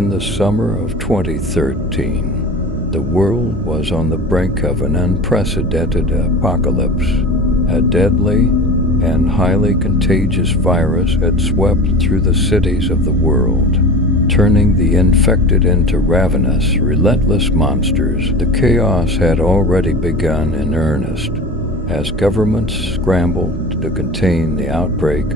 In the summer of 2013, the world was on the brink of an unprecedented apocalypse. A deadly and highly contagious virus had swept through the cities of the world, turning the infected into ravenous, relentless monsters. The chaos had already begun in earnest, as governments scrambled to contain the outbreak,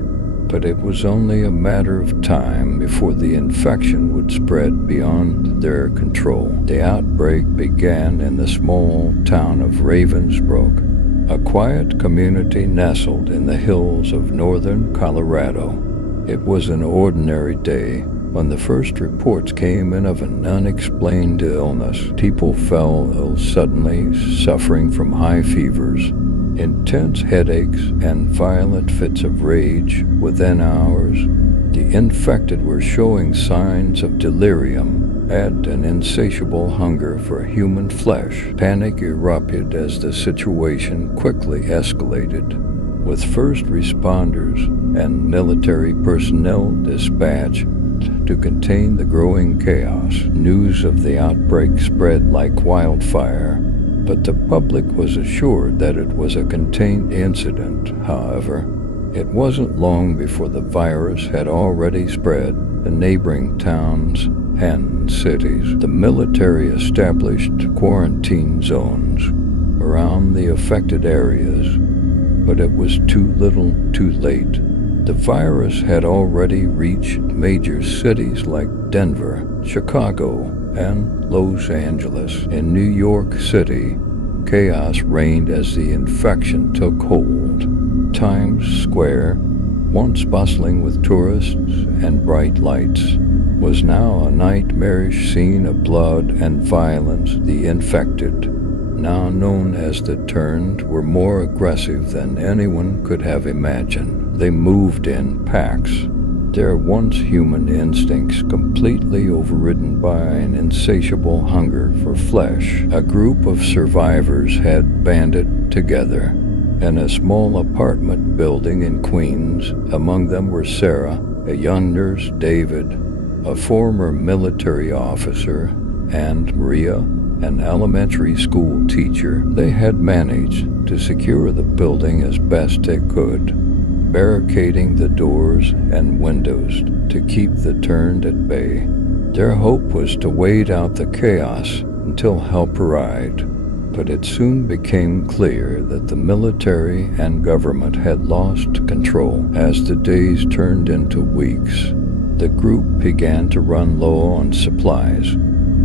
but it was only a matter of time before the infection would spread beyond their control. The outbreak began in the small town of Ravensbrück, a quiet community nestled in the hills of northern Colorado. It was an ordinary day when the first reports came in of an unexplained illness. People fell ill suddenly, suffering from high fevers, intense headaches, and violent fits of rage. Within hours, the infected were showing signs of delirium and an insatiable hunger for human flesh. Panic erupted as the situation quickly escalated, with first responders and military personnel dispatched to contain the growing chaos. News of the outbreak spread like wildfire, but the public was assured that it was a contained incident. However, it wasn't long before the virus had already spread to neighboring towns and cities. The military established quarantine zones around the affected areas, but it was too little too late. The virus had already reached major cities like Denver, Chicago, and Los Angeles. In New York City, chaos reigned as the infection took hold. Times Square, once bustling with tourists and bright lights, was now a nightmarish scene of blood and violence. The infected, now known as the Turned, were more aggressive than anyone could have imagined. They moved in packs, their once human instincts completely overridden by an insatiable hunger for flesh. A group of survivors had banded together in a small apartment building in Queens. Among them were Sarah, a young nurse, David, a former military officer, and Maria, an elementary school teacher. They had managed to secure the building as best they could, barricading the doors and windows to keep the Turned at bay. Their hope was to wait out the chaos until help arrived, but it soon became clear that the military and government had lost control. As the days turned into weeks, the group began to run low on supplies.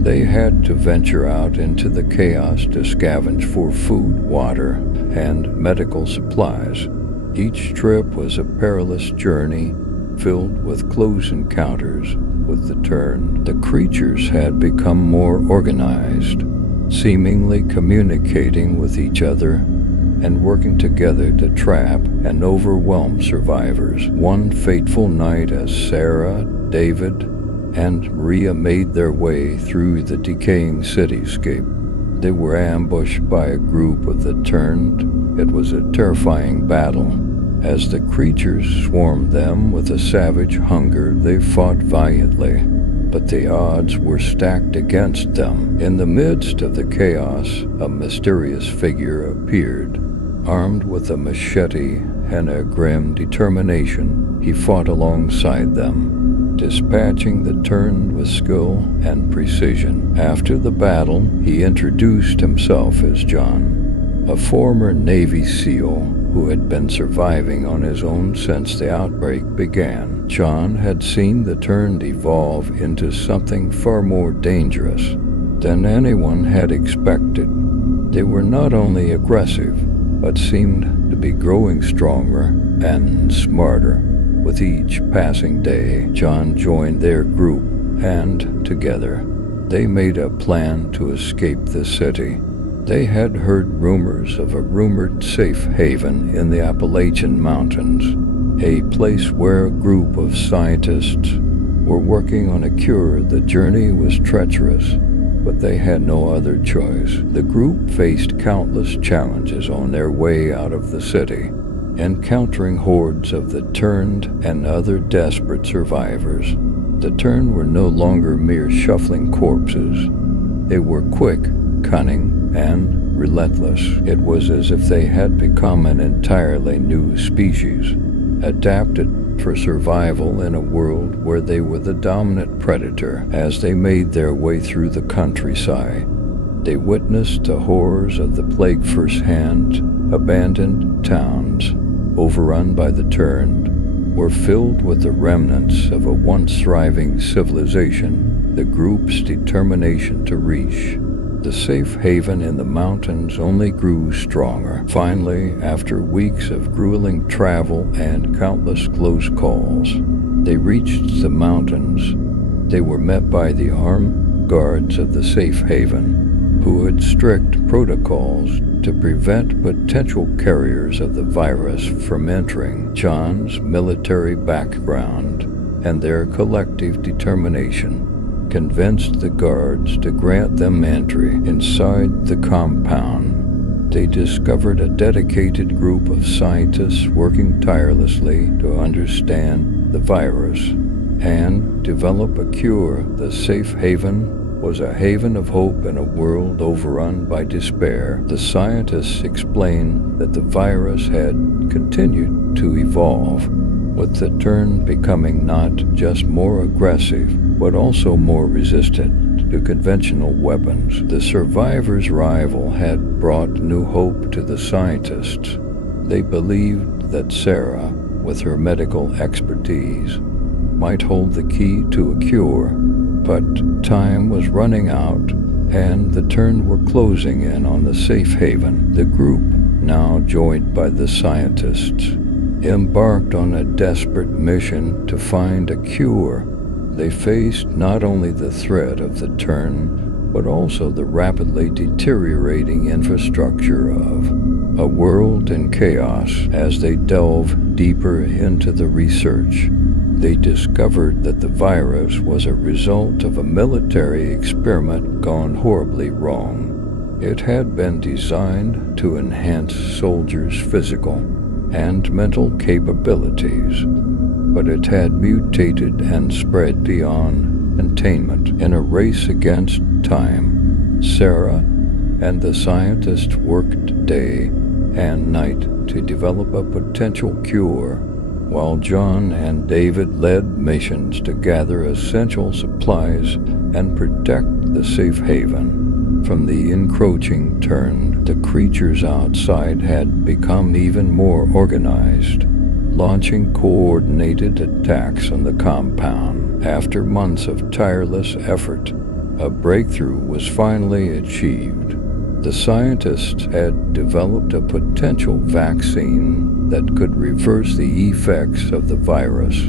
They had to venture out into the chaos to scavenge for food, water, and medical supplies. Each trip was a perilous journey, filled with close encounters with the Turned. The creatures had become more organized, seemingly communicating with each other and working together to trap and overwhelm survivors. One fateful night, as Sarah, David, and Maria made their way through the decaying cityscape, they were ambushed by a group of the Turned. It was a terrifying battle. As the creatures swarmed them with a savage hunger, they fought valiantly, but the odds were stacked against them. In the midst of the chaos, a mysterious figure appeared. Armed with a machete and a grim determination, he fought alongside them, dispatching the Turned with skill and precision. After the battle, he introduced himself as John, a former Navy SEAL who had been surviving on his own since the outbreak began. John had seen the Turned evolve into something far more dangerous than anyone had expected. They were not only aggressive, but seemed to be growing stronger and smarter. With each passing day, John joined their group, and together, they made a plan to escape the city. They had heard rumors of a rumored safe haven in the Appalachian Mountains, a place where a group of scientists were working on a cure. The journey was treacherous, but they had no other choice. The group faced countless challenges on their way out of the city, encountering hordes of the Turned and other desperate survivors. The Tern were no longer mere shuffling corpses. They were quick, cunning, and relentless. It was as if they had become an entirely new species, adapted for survival in a world where they were the dominant predator. As they made their way through the countryside, they witnessed the horrors of the plague firsthand. Abandoned towns, overrun by the Tern, were filled with the remnants of a once thriving civilization. The group's determination to reach the safe haven in the mountains only grew stronger. Finally, after weeks of grueling travel and countless close calls, they reached the mountains. They were met by the armed guards of the safe haven, who had strict protocols to prevent potential carriers of the virus from entering. John's military background and their collective determination convinced the guards to grant them entry. Inside the compound, they discovered a dedicated group of scientists working tirelessly to understand the virus and develop a cure. The safe haven was a haven of hope in a world overrun by despair. The scientists explained that the virus had continued to evolve, with the Tern becoming not just more aggressive, but also more resistant to conventional weapons. The survivors' arrival had brought new hope to the scientists. They believed that Sarah, with her medical expertise, might hold the key to a cure. But time was running out, and the Tern were closing in on the safe haven. The group, now joined by the scientists, embarked on a desperate mission to find a cure. They faced not only the threat of the Tern, but also the rapidly deteriorating infrastructure of a world in chaos. As they delved deeper into the research, they discovered that the virus was a result of a military experiment gone horribly wrong. It had been designed to enhance soldiers' physical and mental capabilities, but it had mutated and spread beyond containment. In a race against time, Sarah and the scientists worked day and night to develop a potential cure, while John and David led missions to gather essential supplies and protect the safe haven from the encroaching Tern. The creatures outside had become even more organized, launching coordinated attacks on the compound. After months of tireless effort, a breakthrough was finally achieved. The scientists had developed a potential vaccine that could reverse the effects of the virus,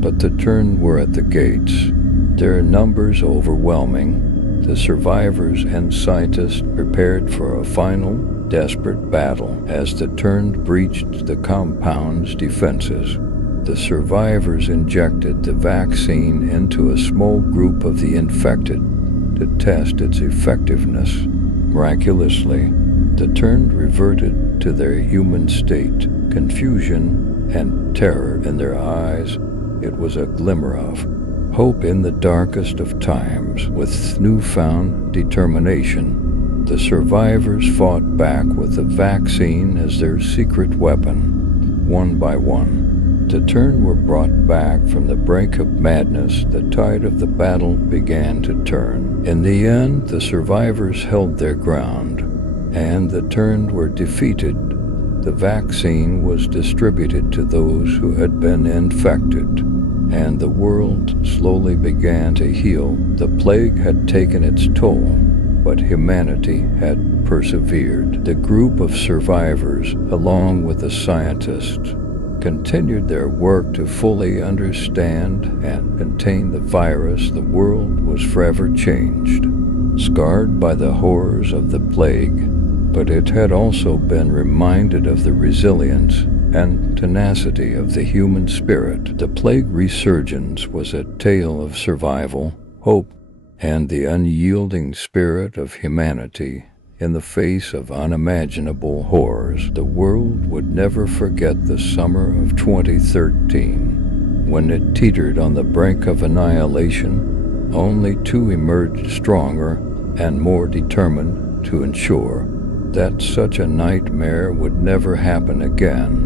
but the Tern were at the gates, their numbers overwhelming. The survivors and scientists prepared for a final, desperate battle. As the Tern breached the compound's defenses, the survivors injected the vaccine into a small group of the infected to test its effectiveness. Miraculously, the Tern reverted to their human state. Confusion and terror in their eyes, it was a glimmer of hope in the darkest of times. With newfound determination, the survivors fought back with the vaccine as their secret weapon. One by one, the Tern were brought back from the brink of madness. The tide of the battle began to turn. In the end, the survivors held their ground, and the Tern were defeated. The vaccine was distributed to those who had been infected, and the world slowly began to heal. The plague had taken its toll, but humanity had persevered. The group of survivors, along with the scientists, continued their work to fully understand and contain the virus. The world was forever changed, scarred by the horrors of the plague, but it had also been reminded of the resilience and tenacity of the human spirit. The plague resurgence was a tale of survival, hope, and the unyielding spirit of humanity in the face of unimaginable horrors. The world would never forget the summer of 2013, when it teetered on the brink of annihilation, only to emerge stronger and more determined to ensure that such a nightmare would never happen again.